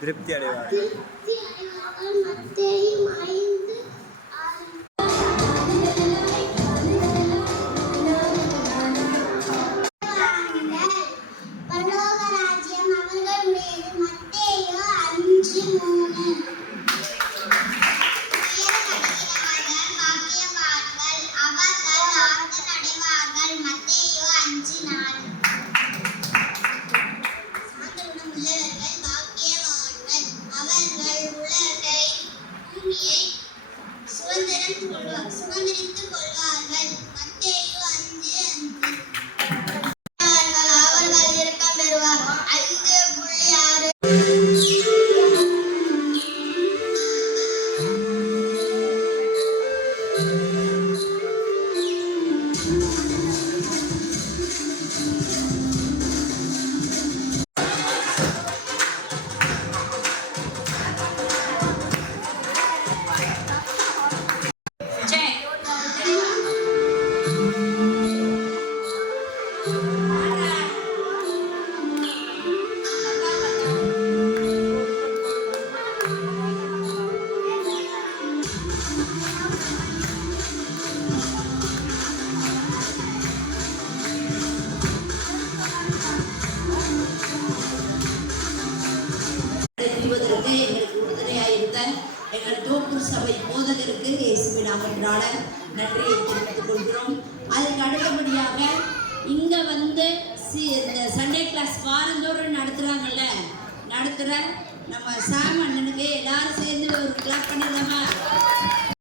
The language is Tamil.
திருப்தி அடைவார். சுதந்திரித்துக் கொள்வார்கள். மத்தேயு 5:5. அவர்கள் இரக்கம் பெறுவார். 5.6. எங்களுக்கு உறுதுணையாயிருந்த எங்கள் தோப்பூர் சபை போதகருக்கு இயேசுவின் நாமத்தினால நன்றியை தெரிவித்துக் கொள்கிறோம். அதுக்கு அடுத்தபடியாக இங்கே வந்து இந்த சண்டே கிளாஸ் வாரந்தோறும் நடத்துகிற நம்ம சாம் அண்ணனுக்கு எல்லாரும் சேர்ந்து ஒரு கிளாப் பண்ணிடலாமா?